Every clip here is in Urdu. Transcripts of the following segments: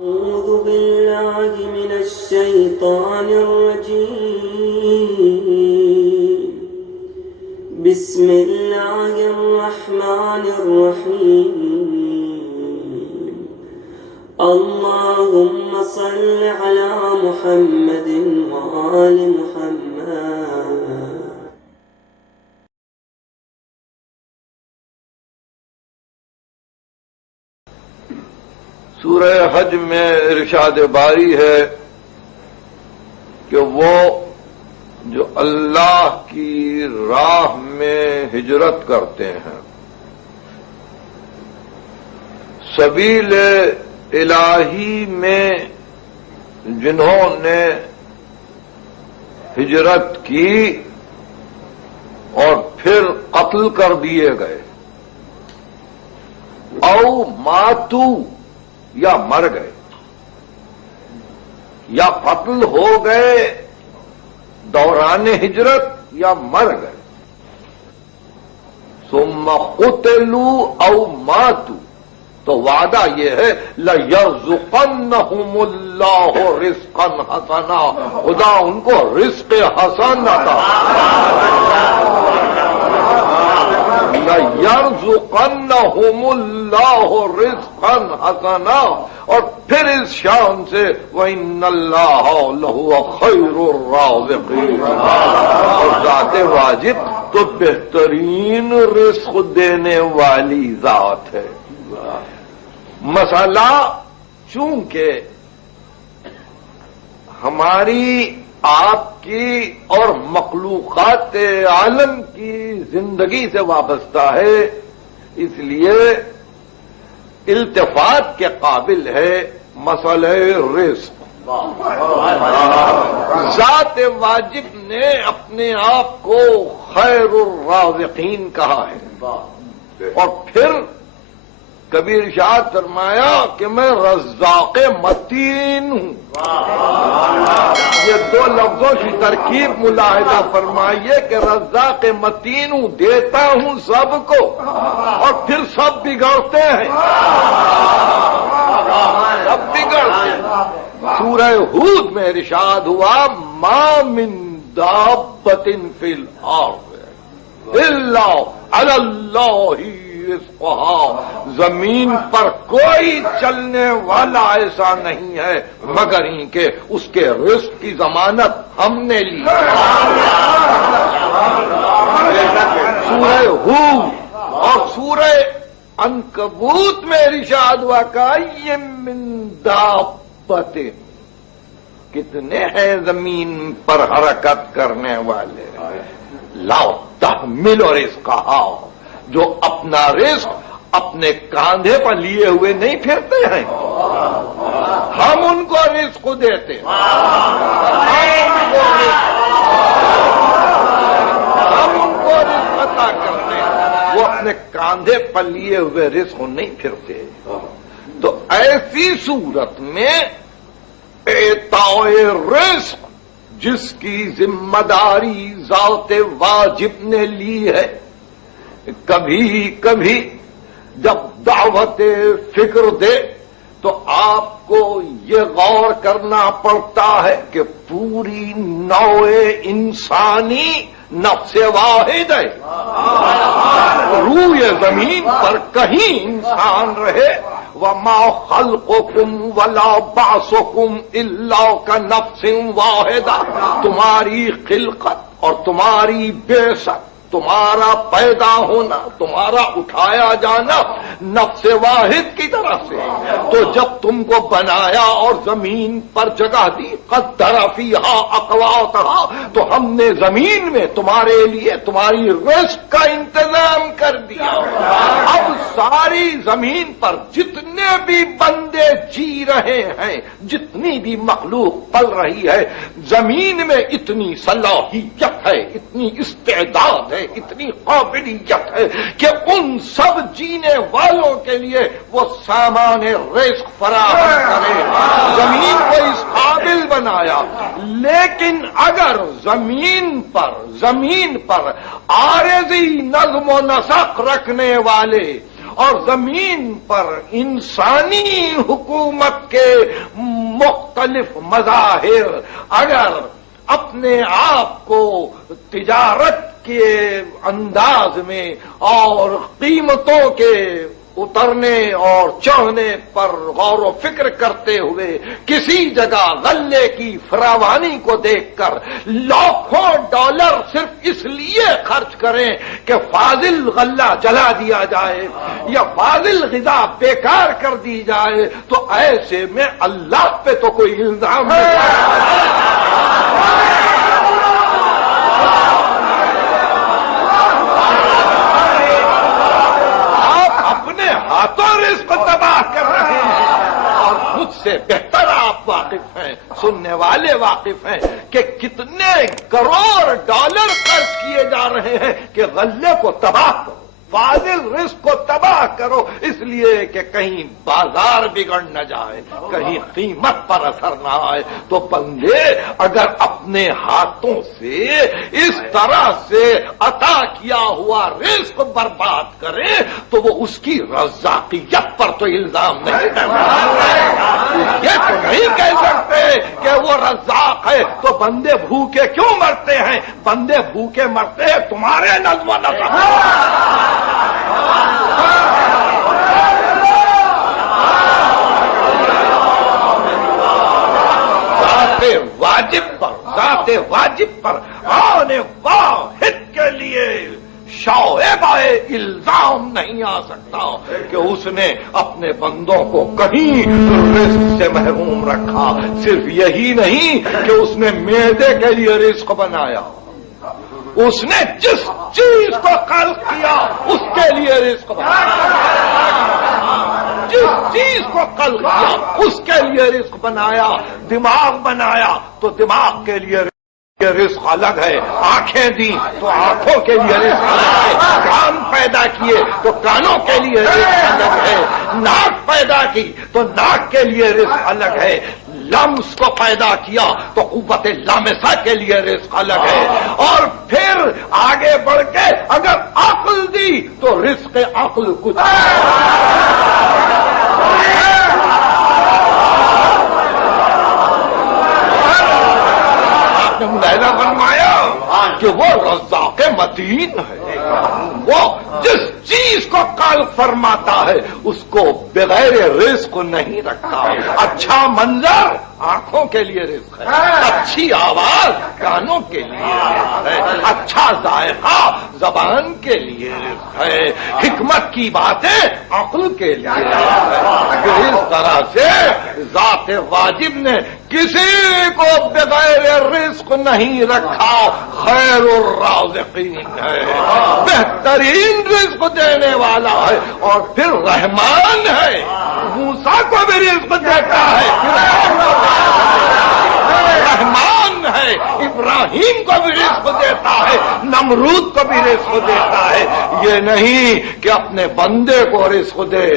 أعوذ بالله من الشيطان الرجيم بسم الله الرحمن الرحيم اللهم صل على محمد وآل محمد. سورہ حج میں ارشاد باری ہے کہ وہ جو اللہ کی راہ میں ہجرت کرتے ہیں، سبیل الہی میں جنہوں نے ہجرت کی اور پھر قتل کر دیے گئے، او ماتو یا مر گئے یا قتل ہو گئے دوران ہجرت یا مر گئے، ثم قتلوا او ماتوا، تو وعدہ یہ ہے لَيَرْزُقَنَّهُمُ اللَّهُ رِزْقًا حَسَنًا، خدا ان کو رزق حسن عطا لَيَرْزُقَنَّهُمُ اللَّهُ رِزْقًا حَسَنًا، اور پھر اس شان سے وَإِنَّ اللَّهَ لَهُوَ خَيْرُ الرَّازِقِينَ، اور ذات واجب تو بہترین رزق دینے والی ذات ہے۔ مسئلہ چونکہ ہماری آپ کی اور مخلوقات عالم کی زندگی سے وابستہ ہے، اس لیے التفات کے قابل ہے مسئلہ رزق۔ ذات واجب نے اپنے آپ کو خیر الرازقین کہا ہے، اور پھر کبھی ارشاد فرمایا کہ میں رزاق متین ہوں۔ یہ دو لفظوں کی ترکیب ملاحظہ فرمائیے کہ رزاق متین ہوں، دیتا ہوں سب کو، اور پھر سب بگڑتے ہیں، سب بگڑتے ہیں۔ سورہ ہود میں ارشاد ہوا ما من دابۃ فی الارض الا علی اللہ رزقها، زمین پر کوئی چلنے والا ایسا نہیں ہے مگر ہی کہ اس کے رزق کی ضمانت ہم نے لی۔ سورہ ہود اور سورہ عنکبوت میں ارشاد ہوا کہ من دابۃ، کتنے ہیں زمین پر حرکت کرنے والے، لا تحمل رزقها، جو اپنا رزق اپنے کاندھے پر لیے ہوئے نہیں پھرتے ہیں، ہم ان کو رزق دیتے ہیں، ہم ان کو رزق عطا کرتے ہیں، وہ اپنے کاندھے پر لیے ہوئے رزق نہیں پھرتے۔ تو ایسی صورت میں اعطاء رزق جس کی ذمہ داری ذات واجب نے لی ہے، کبھی کبھی جب دعوت فکر دے تو آپ کو یہ غور کرنا پڑتا ہے کہ پوری نوع انسانی نفس واحد ہے، روئے زمین پر کہیں انسان رہے، وَمَا خَلْقُكُمْ وَلَا بَعْثُكُمْ إِلَّا كَنَفْسٍ وَاحِدَةٍ، تمہاری خلقت اور تمہاری بعثت، تمہارا پیدا ہونا، تمہارا اٹھایا جانا نفس واحد کی طرف سے۔ تو جب تم کو بنایا اور زمین پر جگہ دی، قدر فیہا اقواتہا، تو ہم نے زمین میں تمہارے لیے تمہاری رزق کا انتظام کر دیا۔ اب ساری زمین پر جتنے بھی بندے جی رہے ہیں، جتنی بھی مخلوق پل رہی ہے، زمین میں اتنی صلاحیت ہے، اتنی استعداد ہے، اتنی قابلیت ہے کہ ان سب جینے والوں کے لیے وہ سامان رزق فراہم کرے، زمین کو اس قابل بنایا۔ لیکن اگر زمین پر عارضی نظم و نسق رکھنے والے اور زمین پر انسانی حکومت کے مختلف مظاہر اگر اپنے آپ کو تجارت کے انداز میں اور قیمتوں کے اترنے اور چڑھنے پر غور و فکر کرتے ہوئے کسی جگہ غلے کی فراوانی کو دیکھ کر لاکھوں ڈالر صرف اس لیے خرچ کریں کہ فاضل غلہ جلا دیا جائے یا فاضل غذا بیکار کر دی جائے، تو ایسے میں اللہ پہ تو کوئی الزام نہیں۔ ہاتھوں رزق تباہ کر رہے ہیں، اور مجھ سے بہتر آپ واقف ہیں، سننے والے واقف ہیں کہ کتنے کروڑ ڈالر خرچ کیے جا رہے ہیں کہ غلے کو تباہ کرو، فاضل رزق کو تباہ کرو، اس لیے کہ کہیں بازار بگڑ نہ جائے، کہیں قیمت پر اثر نہ آئے۔ تو بندے اگر اپنے ہاتھوں سے اس طرح سے عطا کیا ہوا رزق برباد کرے تو وہ اس کی رزاقیت پر تو الزام نہیں کرنا، یہ تو نہیں کہہ سکتے کہ وہ رزاق ہے تو بندے بھوکے کیوں مرتے ہیں؟ بندے بھوکے مرتے ہیں تمہارے نظم و نسق، ذات واجب پر آنے واحد کے لیے شعبہ الزام نہیں آ سکتا کہ اس نے اپنے بندوں کو کہیں رزق سے محروم رکھا۔ صرف یہی نہیں کہ اس نے معدے کے لیے رزق بنایا، اس نے جس چیز کو خلق کیا اس کے لیے رزق بنایا، جس چیز کو خلق کیا اس کے لیے رزق بنایا۔ دماغ بنایا تو دماغ کے لیے رزق الگ ہے، آنکھیں دی تو آنکھوں کے لیے رزق الگ ہے، کان پیدا کیے تو کانوں کے لیے رزق الگ ہے، ناک پیدا کی تو ناک کے لیے رزق الگ ہے، لمس کو پیدا کیا تو قوت لامسہ کے لیے رزق الگ ہے، اور پھر آگے بڑھ کے اگر عقل دی تو رزق عقل کچھ آپ نے ملاحظہ فرمایا کہ وہ رزاق متین ہے، وہ جس چیز کو خالق فرماتا ہے اس کو بغیر رزق نہیں رکھتا۔ اچھا منظر آنکھوں کے لیے رزق ہے، اچھی آواز کانوں کے لیے رزق ہے، اچھا ذائقہ زبان کے لیے رزق ہے، حکمت کی باتیں عقل کے لیے رزق ہے۔ اس طرح سے ذات واجب نے کسی کو بغیر رزق نہیں رکھا، خیر الرازقین ہے، بہترین رزق دینے والا ہے، اور پھر رحمان ہے، موسیٰ کو بھی رزق دیتا ہے، رحمان ہے، ابراہیم کو بھی رزق دیتا ہے، نمرود کو بھی رزق دیتا ہے۔ یہ نہیں کہ اپنے بندے کو رزق دے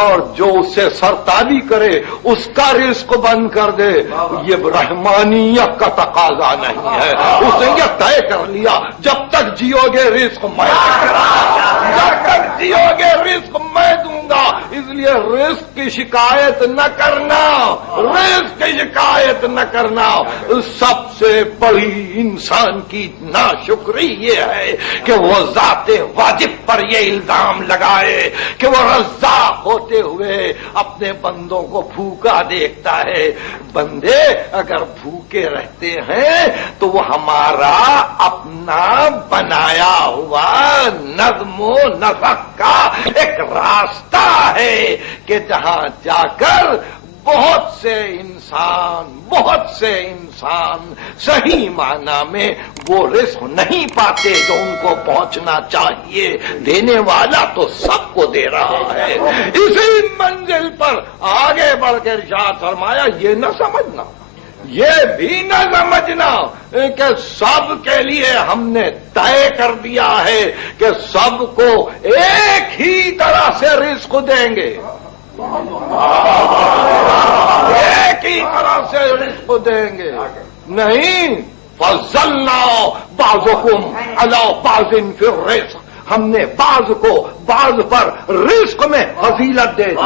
اور جو اسے سرتابی کرے اس کا رزق بند کر دے، یہ رحمانیت کا تقاضا نہیں ہے۔ اس نے یہ طے کر لیا جب تک جیو گے رزق میں دوں گا، جب تک جیو گے رزق میں دوں گا، اس لیے رزق کی شکایت نہ کرنا، رزق کی شکایت نہ کرنا۔ سب سے بڑی انسان کی ناشکری یہ ہے کہ وہ ذات واجب پر یہ الزام لگائے کہ وہ رزاق ہوتے ہوئے اپنے بندوں کو بھوکا دیکھتا ہے۔ بندے اگر بھوکے رہتے ہیں تو وہ ہمارا اپنا بنایا ہوا نظم و نسق کا ایک راستہ ہے کہ جہاں جا کر بہت سے انسان صحیح معنی میں وہ رزق نہیں پاتے جو ان کو پہنچنا چاہیے۔ دینے والا تو سب کو دے رہا ہے۔ اسی منزل پر آگے بڑھ کر ارشاد فرمایا یہ نہ سمجھنا، یہ بھی نہ سمجھنا کہ سب کے لیے ہم نے طے کر دیا ہے کہ سب کو ایک ہی طرح سے رزق دیں گے، ایک ہی طرح سے رزق دیں گے، نہیں۔ فضلنا بعضکم علی بعض فی الرزق، ہم نے بعض کو بعض پر رزق میں فضیلت دے دی.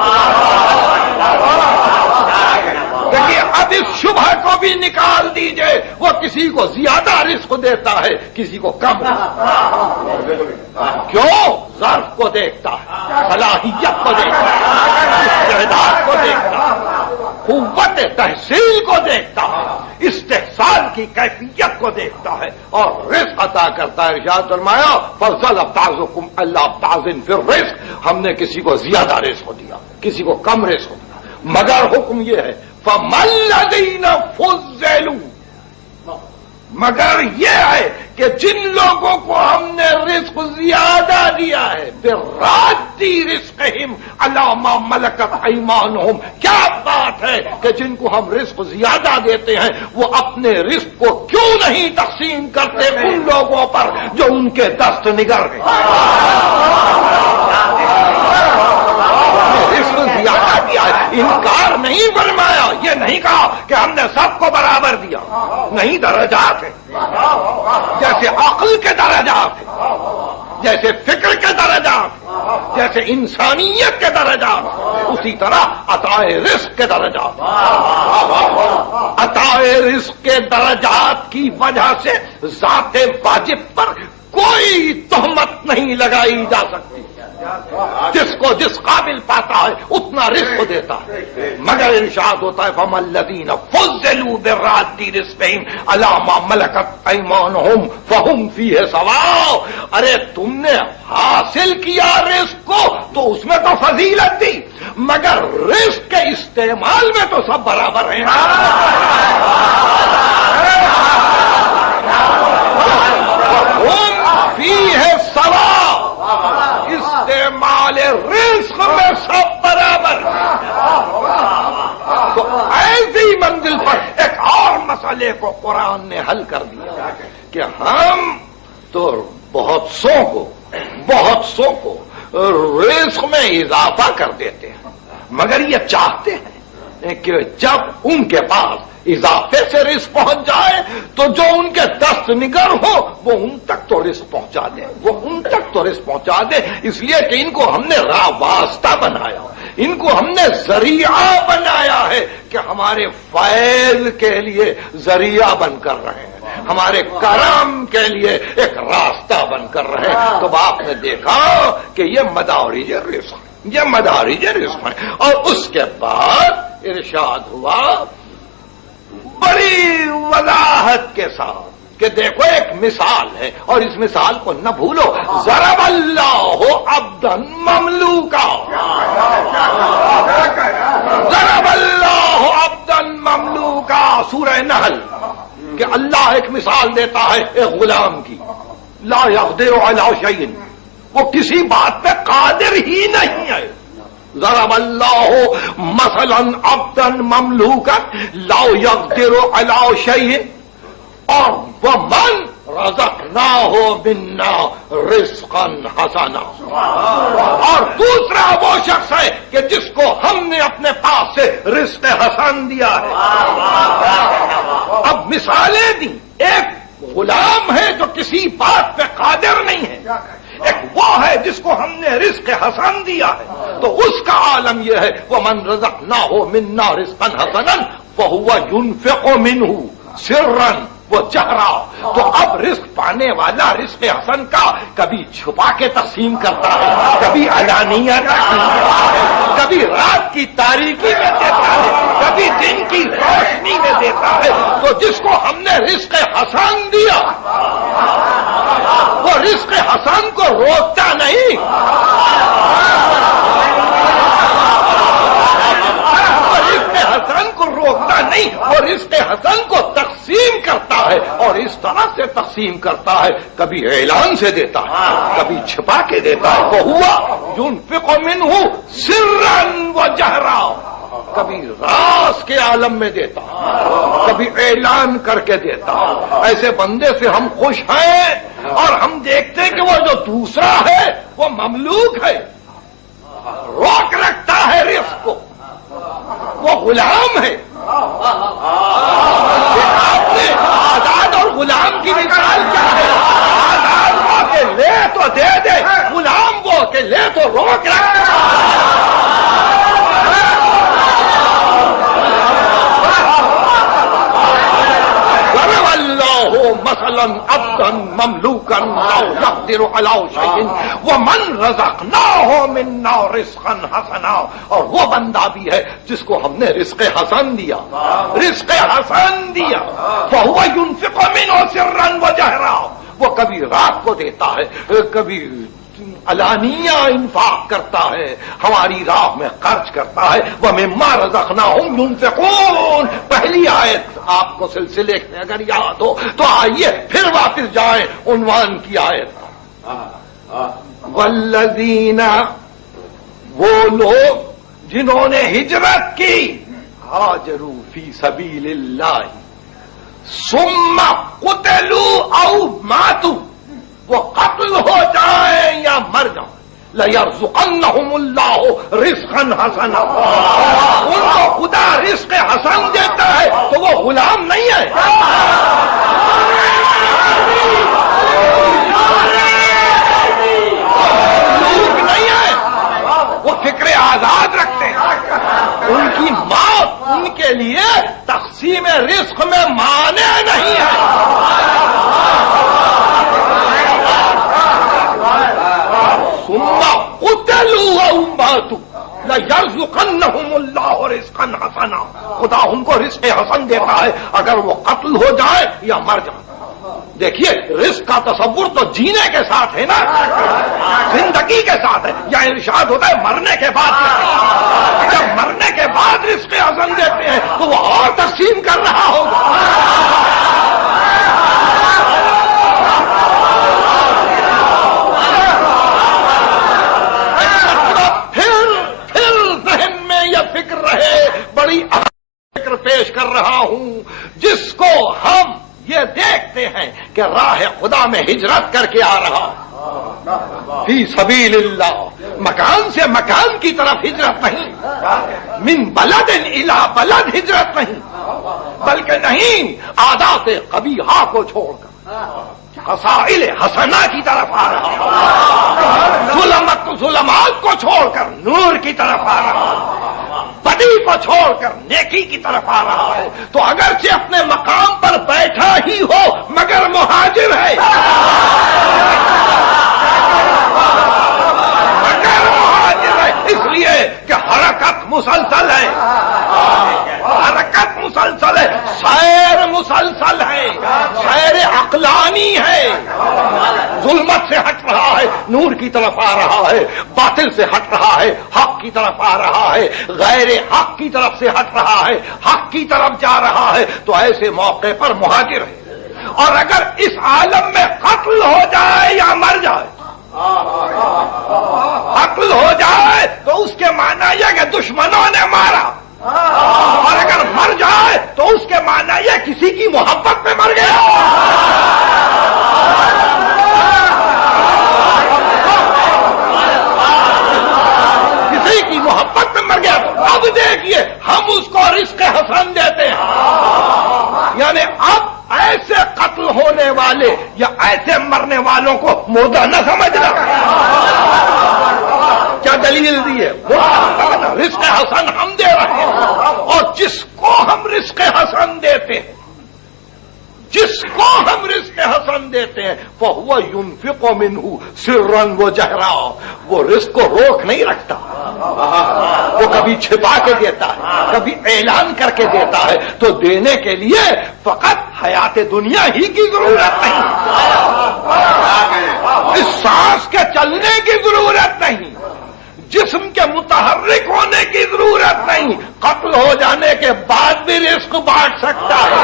دیکھیے اب اس شبہ کو بھی نکال دیجئے. وہ کسی کو زیادہ رزق دیتا ہے, کسی کو کم. کیوں؟ ظرف کو دیکھتا ہے, صلاحیت کو دیکھتا ہے, استعداد کو دیکھتا ہے, قوت تحصیل کو دیکھتا ہے, استحصال کی کیفیت کو دیکھتا ہے اور رزق عطا کرتا ہے. ارشاد فرمایا فضل بعضکم علی بعض فی الرزق. ہم نے کسی کو زیادہ رزق دیا, کسی کو کم رزق دیا, مگر حکم یہ ہے فَمَا الَّذِينَ فُضِّلُوا, مگر یہ ہے کہ جن لوگوں کو ہم نے رزق زیادہ دیا ہے بِرَادِّ رِزْقِهِمْ عَلَىٰ مَا مَلَكَتْ أَيْمَانُهُمْ. کیا بات ہے کہ جن کو ہم رزق زیادہ دیتے ہیں وہ اپنے رزق کو کیوں نہیں تقسیم کرتے ان لوگوں پر جو ان کے دست نگر ہیں. رزق زیادہ دیا ہے, انکار نہیں فرمایا. یہ نہیں کہا کہ ہم نے سب کو برابر دیا. نہیں, درجات ہیں. جیسے عقل کے درجات ہیں, جیسے فکر کے درجات ہیں, جیسے انسانیت کے درجات, اسی طرح عطائے رزق کے درجات. عطائے رزق کے درجات کی وجہ سے ذات واجب پر کوئی تہمت نہیں لگائی جا سکتی. جس کو جس قابل پاتا ہے اتنا رزق دیتا ہے. مگر ارشاد ہوتا ہے فَمَا الَّذِينَ فُضِّلُوا بِرَادِّ رِزْقِهِمْ عَلَىٰ مَا مَلَكَتْ أَيْمَانُهُمْ فَهُمْ فِيهِ سَوَاءٌ. ارے تم نے حاصل کیا رزق کو تو اس میں تو فضیلت دی, مگر رزق کے استعمال میں تو سب برابر ہیں. فَهُمْ فِيهِ سَوَاءٌ, استعمال رزق میں سب برابر. تو ایسی منزل پر ایک اور مسئلے کو قرآن نے حل کر دیا کہ ہم تو بہت سو کو رزق میں اضافہ کر دیتے ہیں, مگر یہ چاہتے ہیں کہ جب ان کے پاس اضافے سے رزق پہنچ جائے تو جو ان کے دست نگر ہو وہ ان تک تو رزق پہنچا دے, وہ ان تک تو رزق پہنچا دے. اس لیے کہ ان کو ہم نے راہ واسطہ بنایا, ان کو ہم نے ذریعہ بنایا ہے کہ ہمارے فیض کے لیے ذریعہ بن کر رہے ہیں, ہمارے کرم کے لیے ایک راستہ بن کر رہے ہیں. تو آپ نے دیکھا کہ یہ مدارج رزق, یہ مدارج رزق ہے. اور اس کے بعد ارشاد ہوا بڑی وضاحت کے ساتھ کہ دیکھو ایک مثال ہے اور اس مثال کو نہ بھولو. ضرب اللہ عبدا مملوکا, ضرب اللہ عبدا مملوکا, سورہ نحل. کہ اللہ ایک مثال دیتا ہے ایک غلام کی, لا یقدر علی شیء, وہ کسی بات پہ قادر ہی نہیں ہے. ضرب اللہ مثلا عبدا مملوکا لا یقدر علی شیء اور ومن رزقناہ منا رزقا حسنا. اور دوسرا وہ شخص ہے کہ جس کو ہم نے اپنے پاس سے رزق حسن دیا ہے. اب مثالیں دی, ایک غلام ہے جو کسی بات پہ قادر نہیں ہے, ایک وہ ہے جس کو ہم نے رزق حسن دیا ہے. تو اس کا عالم یہ ہے وَمَنْ رَزَقْنَاهُ مِنَّا رِزْقًا حَسَنًا فَهُوَ يُنْفِقُ مِنْهُ سِرًّا وَجَهْرًا. تو اب رزق پانے والا رزق حسن کا کبھی چھپا کے تقسیم کرتا ہے, کبھی علانیہ تقسیم کرتا ہے, کبھی رات کی تاریکی میں دیتا ہے, کبھی دن کی روشنی میں دیتا ہے. تو جس کو ہم نے رزق حسن دیا وہ رزق حسن کو روکتا نہیں, رزق حسن کو روکتا نہیں, وہ رزق حسن کو تقسیم کرتا ہے. اور اس طرح سے تقسیم کرتا ہے, کبھی اعلان سے دیتا ہے, کبھی چھپا کے دیتا ہے. وہ ہوا ينفق منه سرا وجهرا, کبھی راز کے عالم میں دیتا, کبھی اعلان کر کے دیتا. ایسے بندے سے ہم خوش ہیں اور ہم دیکھتے ہیں کہ وہ جو دوسرا ہے وہ مملوک ہے, روک رکھتا ہے رزق کو, وہ غلام ہے. آپ نے آزاد اور غلام کی مثال کیا ہے؟ آزاد ہو کے لے تو دے دے غلام وہ کہ لے تو روک رکھ. مثلا عبدا مملوكا لا يقدر على شيء ومن رزقناه منا رزقا حسنا. اور وہ بندہ بھی ہے جس کو ہم نے رزق حسن دیا، رزق حسن دیا. فهو ينفق منه سرا وجهرا. وہ کبھی رات کو دیتا ہے، کبھی علانیہ انفاق کرتا ہے، ہماری راہ میں خرچ کرتا ہے. وَمِمَّا رَزَقْنَاهُمْ يُنْفِقُونَ. پہلی آیت آپ کو سلسلے میں اگر یاد ہو تو آئیے پھر واپس جائیں عنوان کی آیت. وَالَّذِينَ، وہ لوگ جنہوں نے ہجرت کی، هاجروا فی سبیل اللہ ثم قتلوا او ماتوا، وہ قتل ہو جائیں یا مر جائیں. لَيَرْزُقَنَّهُمُ اللَّهُ رِزْقًا حَسَنًا. ان کو خدا رزق حسن دیتا ہے تو وہ غلام نہیں ہے، مخلوق نہیں ہے. وہ فکر آزاد رکھتے ہیں. ان کی موت ان کے لیے تقسیم رزق میں مانع نہیں ہے. ثم قتلوا او ماتوا لَيَرْزُقَنَّهُمُ اللَّهُ رِزْقًا حَسَنًا. خدا ان کو رزق حسن دیتا ہے اگر وہ قتل ہو جائے یا مر جائے. دیکھیے رزق کا تصور تو جینے کے ساتھ ہے نا، زندگی کے ساتھ ہے. یا ارشاد ہوتا ہے مرنے کے بعد. جب مرنے کے بعد رزق حسن دیتے ہیں تو وہ اور تقسیم کر رہا ہوگا. فکر رہے، بڑی فکر پیش کر رہا ہوں جس کو ہم یہ دیکھتے ہیں کہ راہ خدا میں ہجرت کر کے آ رہا فی سبیل اللہ. مکان سے مکان کی طرف ہجرت نہیں، من بلد الی بلد ہجرت نہیں، بلکہ نہیں عادات قبیحہ کو چھوڑ کر خصائل حسنہ کی طرف آ رہا، ظلمات کو چھوڑ کر نور کی طرف آ رہا، بدی کو چھوڑ کر نیکی کی طرف آ رہا ہے. تو اگرچہ اپنے مقام پر بیٹھا ہی ہو مگر مہاجر ہے، مگر مہاجر ہے. اس لیے کہ حرکت مسلسل ہے، حرکت مسلسل ہے، سیر مسلسل ہے، سیر عقلانی ہے. ظلمت سے ہٹ رہا ہے، نور کی طرف آ رہا ہے، باطل سے ہٹ رہا ہے، حق کی طرف آ رہا ہے، غیر حق کی طرف سے ہٹ رہا ہے، حق کی طرف جا رہا ہے. تو ایسے موقع پر مہاجر ہے. اور اگر اس عالم میں قتل ہو جائے یا مر جائے، قتل ہو جائے تو اس کے معنی یہ کہ دشمنوں نے مارا، اور اگر مر جائے تو اس کے معنی یہ کسی کی محبت میں مر گیا. کسی کی محبت میں مر گیا. تو اب دیکھیے ہم اس کو رزق حسن دیتے ہیں. یعنی اب ایسے قتل ہونے والے یا ایسے مرنے والوں کو مردہ نہ سمجھنا. کیا دلیل دی ہے؟ رزق حسن ہم دے رہے ہیں، اور جس کو ہم رزق حسن دیتے ہیں، جس کو ہم رزق حسن دیتے ہیں فَهُوَ يُنْفِقُ مِنْهُ سِرًّا وَجَهْرًا. وہ رزق کو روک نہیں رکھتا، وہ کبھی چھپا کے دیتا ہے، کبھی اعلان کر کے دیتا ہے. تو دینے کے لیے فقط حیات دنیا ہی کی ضرورت نہیں، اس سانس کے چلنے کی ضرورت نہیں، جسم کے متحرک ہونے کی ضرورت نہیں. قتل ہو جانے کے بعد بھی رزق بانٹ سکتا ہے،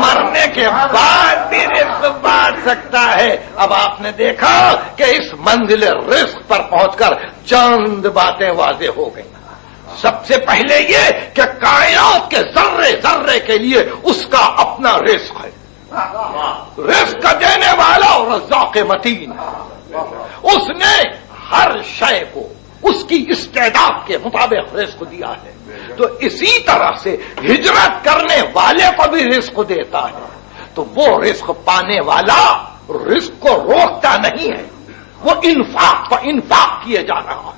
مرنے کے بعد بھی رزق بانٹ سکتا ہے. اب آپ نے دیکھا کہ اس منزل رزق پر پہنچ کر چند باتیں واضح ہو گئیں. سب سے پہلے یہ کہ کائنات کے ذرے ذرے کے لیے اس کا اپنا رزق ہے. رزق دینے والا اور رزاق متین ہے. اس نے ہر شے کو اس کی استعداد کے مطابق رزق دیا ہے. تو اسی طرح سے ہجرت کرنے والے کو بھی رزق دیتا ہے. تو وہ رزق پانے والا رزق کو روکتا نہیں ہے، وہ انفاق پر انفاق کیے جا رہا ہے،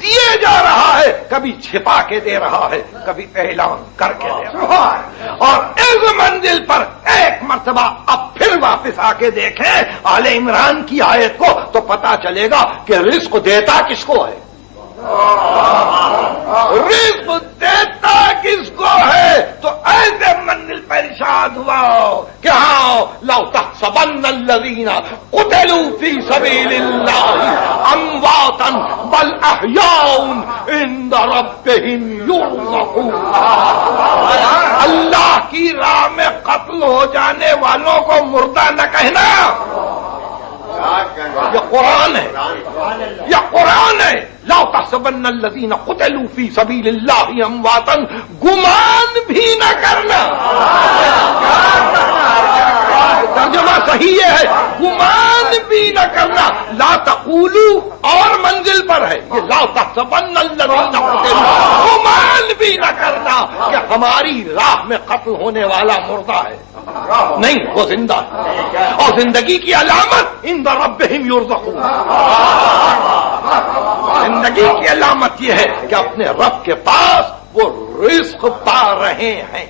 دیے جا رہا ہے، کبھی چھپا کے دے رہا ہے، کبھی اعلان کر کے دے رہا ہے۔ اور اس منزل پر ایک مرتبہ اب پھر واپس آ کے دیکھیں آل عمران کی آیت کو تو پتا چلے گا کہ رزق دیتا کس کو ہے، رزق دیتا کس کو ہے۔ تو ایسے منزل پر ارشاد ہوا کہ ہاں لو تحسبن الذین قتلوا فی سبیل اللہ امواتا بل احیاء عند ربہم یرزقون۔ اللہ کی راہ میں قتل ہو جانے والوں کو مردہ نہ کہنا، یہ قرآن ہے، یہ قرآن ہے۔ لا تحسبن الذین قتلوا فی سبیل اللہ امواتا، گمان بھی نہ کرنا، ترجمہ صحیح ہے، گمان بھی نہ کرنا۔ لا تقولوا اور منزل پر ہے، یہ لا تحسبن الذین قتلوا، گمان بھی نہ کرنا کہ ہماری راہ میں قتل ہونے والا مردہ ہے، نہیں، وہ زندہ ہے، اور زندگی کی علامت عند ربہم یرزقون۔ زندگی کی علامت یہ ہے کہ اپنے رب کے پاس وہ رزق پا رہے ہیں،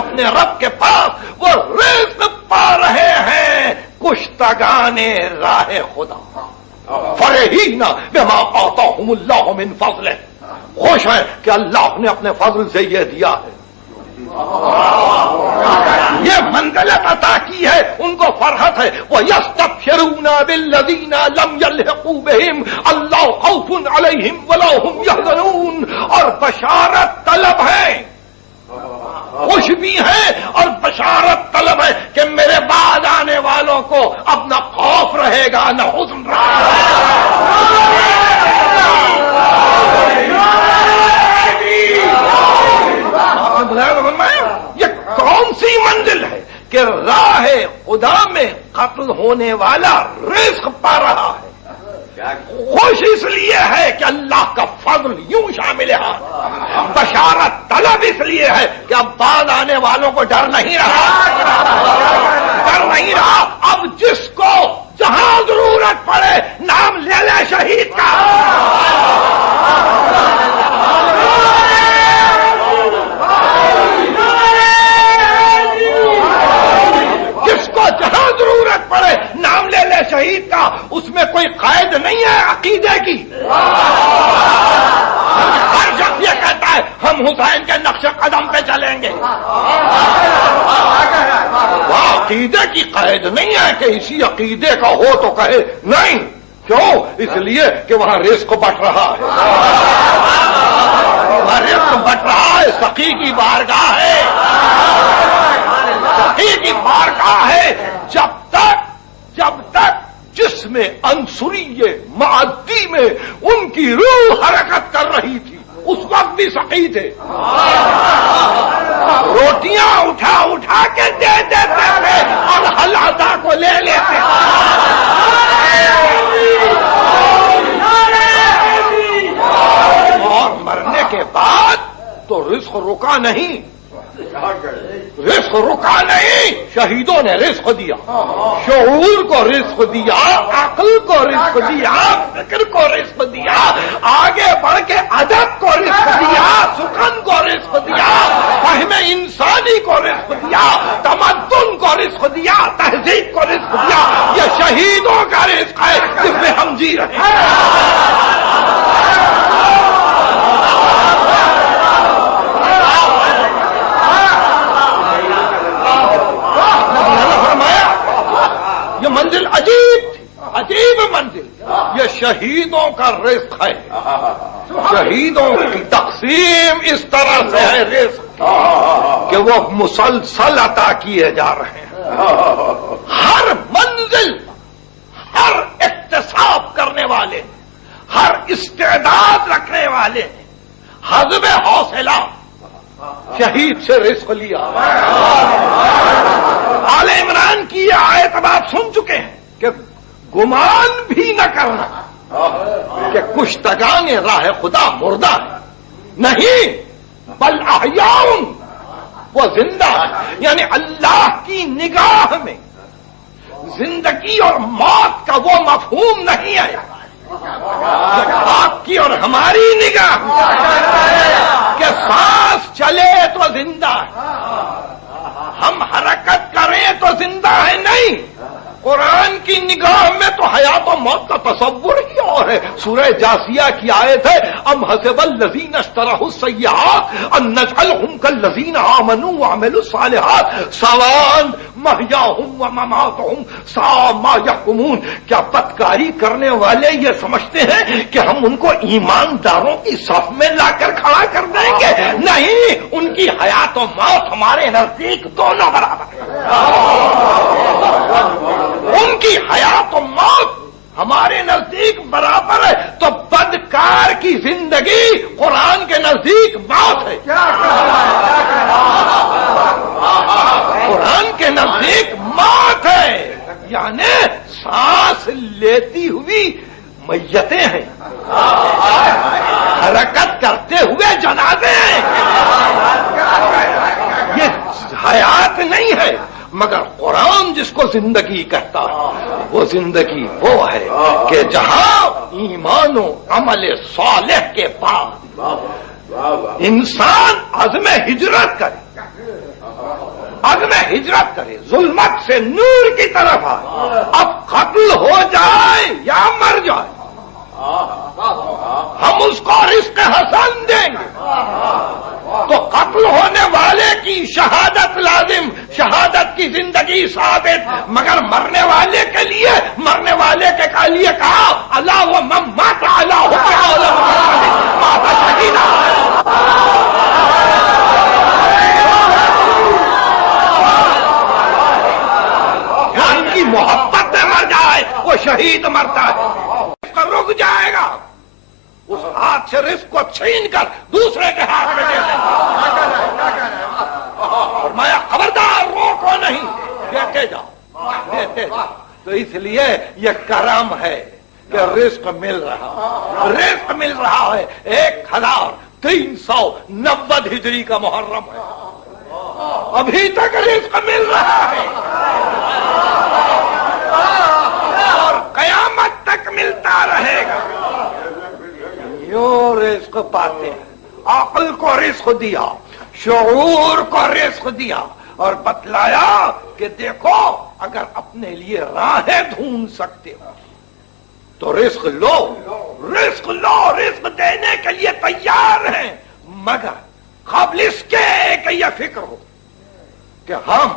اپنے رب کے پاس وہ رزق پا رہے ہیں۔ کشتگان راہ خدا فرحین بما آتاہم اللہ من فضلہ، خوش ہے کہ اللہ نے اپنے فضل سے یہ دیا ہے، یہ منزلت عطا کی ہے، ان کو فرحت ہے۔ وَيَسْتَبْشِرُونَ بِالَّذِينَ لَمْ يَلْحِقُوا بِهِمْ اللَّهُ خَوْفٌ عَلَيْهِمْ وَلَا هُمْ يَحْزَنُونَ، اور بشارت طلب ہے، خوش بھی ہے اور بشارت طلب ہے کہ میرے بعد آنے والوں کو اب نہ خوف رہے گا نہ حزن رہے گا۔ یہ کون سی منزل ہے کہ راہ خدا میں قتل ہونے والا رزق پا رہا ہے، خوش اس لیے ہے کہ اللہ کا فضل یوں شامل ہے، بشارت طلب اس لیے ہے کہ اب بعد آنے والوں کو ڈر نہیں رہا، اب جس کو جہاں ضرورت پڑے نام لے لے شہید کا، جہاں ضرورت پڑے نام لے لے شہید کا، اس میں کوئی قید نہیں ہے عقیدے کی۔ ہر شخص یہ کہتا ہے ہم حسین کے نقش قدم پہ چلیں گے، وہ عقیدے کی قید نہیں ہے کہ اسی عقیدے کا ہو تو کہے نہیں، کیوں؟ اس لیے کہ وہاں رزق بٹ رہا ہے، وہاں رزق بٹ رہا ہے، سخی کی بارگاہ ہے، سخی کی بارگاہ ہے۔ جب تک جس میں انصریہ معدی میں ان کی روح حرکت کر رہی تھی اس وقت بھی سخی تھے، روٹیاں اٹھا کے دے دیتے تھے اور حلادا کو لے لیتے اور مرنے کے بعد تو رزق رکا نہیں، رزق رکا نہیں، شہیدوں نے رزق دیا، شعور کو رزق دیا، عقل کو رزق دیا، فکر کو رزق دیا، آگے بڑھ کے ادب کو رزق دیا، سخن کو رزق دیا، فہم انسانی کو رزق دیا، تمدن کو رزق دیا، تہذیب کو رزق دیا۔ یہ شہیدوں کا رزق ہے جس میں ہم جی رہے ہیں۔ یہ منزل عجیب تھی، عجیب منزل، یہ شہیدوں کا رزق ہے، شہیدوں کی تقسیم اس طرح سے ہے رزق کہ وہ مسلسل عطا کیے جا رہے ہیں۔ ہر منزل، ہر اکتساب کرنے والے، ہر استعداد رکھنے والے نے حزب حوصلہ شہید سے رزق لیا۔ آل عمران کی یہ آیت اب آپ سن چکے ہیں کہ گمان بھی نہ کرنا کہ کشتگان راہ خدا مردہ ہے، نہیں، بل احیاء وہ زندہ ہے. یعنی اللہ کی نگاہ میں زندگی اور موت کا وہ مفہوم نہیں ہے آپ کی اور ہماری نگاہ کہ سانس چلے تو زندہ ہے, ہم حرکت کریں تو زندہ ہے نہیں. قرآن کی نگاہ میں تو حیات و موت کا تصور ہی اور ہے. سورہ جاسیہ کی آیت ہے ام حسب الذین اشتروا السیئات ان نجعلہم کالذین آمنوا وعملوا الصالحات سواء محیاہم ومماتہم ساء ما یحکمون. کیا بدکاری کرنے والے یہ سمجھتے ہیں کہ ہم ان کو ایمانداروں کی صف میں لا کر کھڑا کر دیں گے؟ نہیں, ان کی حیات و موت ہمارے نزدیک دونوں برابر ان کی حیات و موت ہمارے نزدیک برابر ہے. تو بدکار کی زندگی قرآن کے نزدیک موت ہے. قرآن کے نزدیک موت ہے, یعنی سانس لیتی ہوئی میتیں ہیں, حرکت کرتے ہوئے جنازے ہیں. یہ حیات نہیں ہے, مگر قرآن جس کو زندگی کہتا ہے وہ زندگی وہ ہے کہ جہاں ایمان و عمل صالح کے بعد انسان عزم ہجرت کرے, عزم ہجرت کرے, ظلمت سے نور کی طرف آئے. اب قتل ہو جائے یا مر جائے ہم اس کو رزق حسن دیں گے. تو قتل ہونے والے کی شہادت لازم, شہادت کی زندگی ثابت, مگر مرنے والے کے لیے کہا اللہ و من مات علی حب مات شہیدا. ان کی محبت میں مر جائے وہ شہید مرتا ہے, رک جائے گا, اس ہاتھ سے رزق کو چھین کر دوسرے کے ہاتھ میں دے دیں. میں خبردار روکو نہیں, دیتے جاؤ. تو اس لیے یہ کرم ہے کہ رزق مل رہا ہے. 1390 ہجری کا محرم ہے, ابھی تک رزق مل رہا ہے اور قیامت تک ملتا رہے گا. یوں رزق پاتے ہیں. عقل کو رزق دیا, شعور کو رزق دیا اور بتلایا کہ دیکھو اگر اپنے لیے راہیں ڈھونڈ سکتے ہو تو رزق لو, رزق دینے کے لیے تیار ہیں, مگر قبل اس کے کہ یہ فکر ہو کہ ہم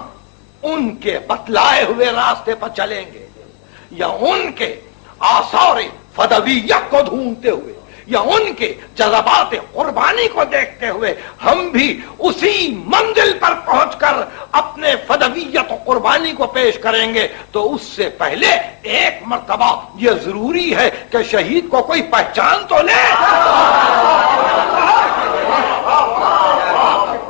ان کے بتلائے ہوئے راستے پر چلیں گے یا ان کے آثار فدویت کو ڈھونڈتے ہوئے یا ان کے جذبات قربانی کو دیکھتے ہوئے ہم بھی اسی منزل پر پہنچ کر اپنے فدویت و قربانی کو پیش کریں گے. تو اس سے پہلے ایک مرتبہ یہ ضروری ہے کہ شہید کو کوئی پہچان تو لے,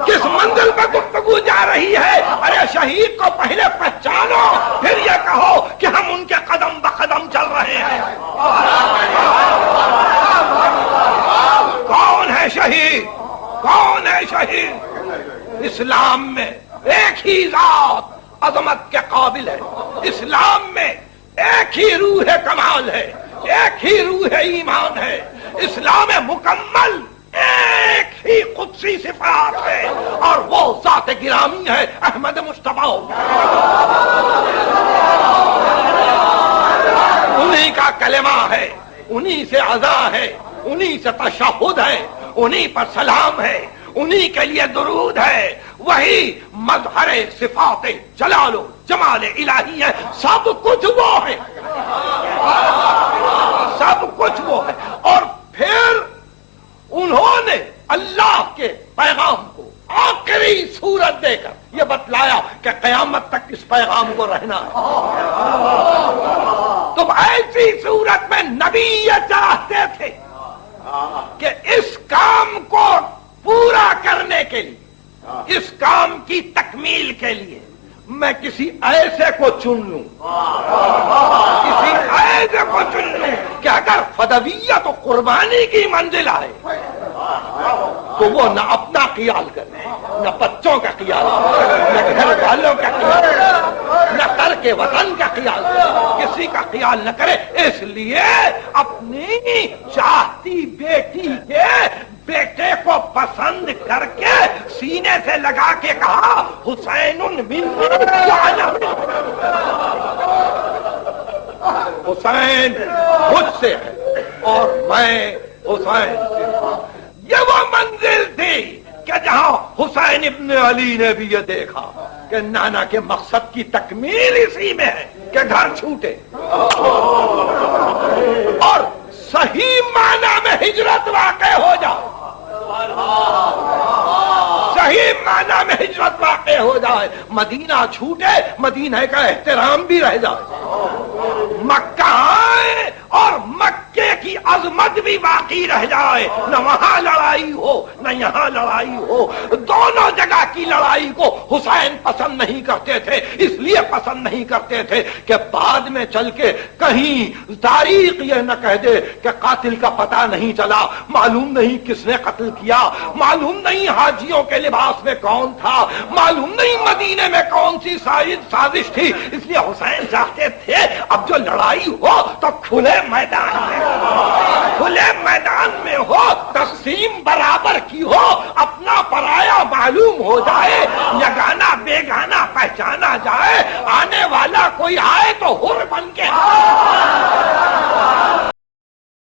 کس منزل پر گفتگو جا رہی ہے. ارے شہید کو پہلے پہچانو, پھر یہ کہو کہ ہم ان کے قدم بقدم چل رہے ہیں. کون ہے شہید؟ اسلام میں ایک ہی ذات عظمت کے قابل ہے. اسلام میں ایک ہی روح کمال ہے, ایک ہی روح ایمان ہے. اسلام مکمل ایک ہی قدسی صفات ہے اور وہ ذات گرامی ہے احمد مصطفیٰ. انہی کا کلمہ ہے, انہی سے عزا ہے, انہی سے تشہد ہے, انہی پر سلام ہے, انہی کے لیے درود ہے. وہی مظہر صفات جلال و جمال الہی ہے. سب کچھ وہ ہے, سب کچھ وہ ہے. اور پھر انہوں نے اللہ کے پیغام کو آخری صورت دے کر یہ بتلایا کہ قیامت تک اس پیغام کو رہنا ہے. تو ایسی صورت میں نبی یہ چاہتے تھے کہ اس کام کو پورا کرنے کے لیے, اس کام کی تکمیل کے لیے میں کسی ایسے کو چن لوں, کسی ایسے کو چن لوں کہ اگر فدویت و قربانی کی منزل آئے تو وہ نہ اپنا خیال کرے، نہ بچوں کا خیال کرے، نہ گھر والوں کا خیال کرے، نہ کر کے وطن کا خیال کرے، کسی کا خیال نہ کرے۔ اس لیے اپنی چاہتی بیٹی کے بیٹے کو پسند کر کے سینے سے لگا کے کہا حسین حسین مجھ سے ہے اور میں حسین سے۔ یہ وہ منزل تھی کہ جہاں حسین ابن علی نے بھی یہ دیکھا کہ نانا کے مقصد کی تکمیل اسی میں ہے کہ گھر چھوٹے اور صحیح معنی میں ہجرت واقع ہو جائے، صحیح معنی میں ہجرت واقع ہو جائے، مدینہ چھوٹے، مدینہ کا احترام بھی رہ جائے، مکہ آئے اور مکے کی عظمت بھی باقی رہ جائے، نہ وہاں لڑائی ہو نہ یہاں لڑائی ہو۔ دونوں جگہ کی لڑائی کو حسین پسند نہیں کرتے تھے، اس لیے پسند نہیں کرتے تھے کہ بعد میں چل کے کہیں تاریخ یہ نہ کہہ دے کہ قاتل کا پتہ نہیں چلا، معلوم نہیں کس نے قتل کیا، معلوم نہیں حاجیوں کے لباس میں کون تھا، معلوم نہیں مدینے میں کون سی سازش تھی۔ اس لیے حسین چاہتے تھے اب جو لڑائی ہو تو کھلے میدان میں، کھلے میدان میں ہو، تقسیم برابر کی ہو، اپنا پرایا معلوم ہو جائے، یگانا بیگانا پہچانا جائے، آنے والا کوئی آئے تو حر بن کے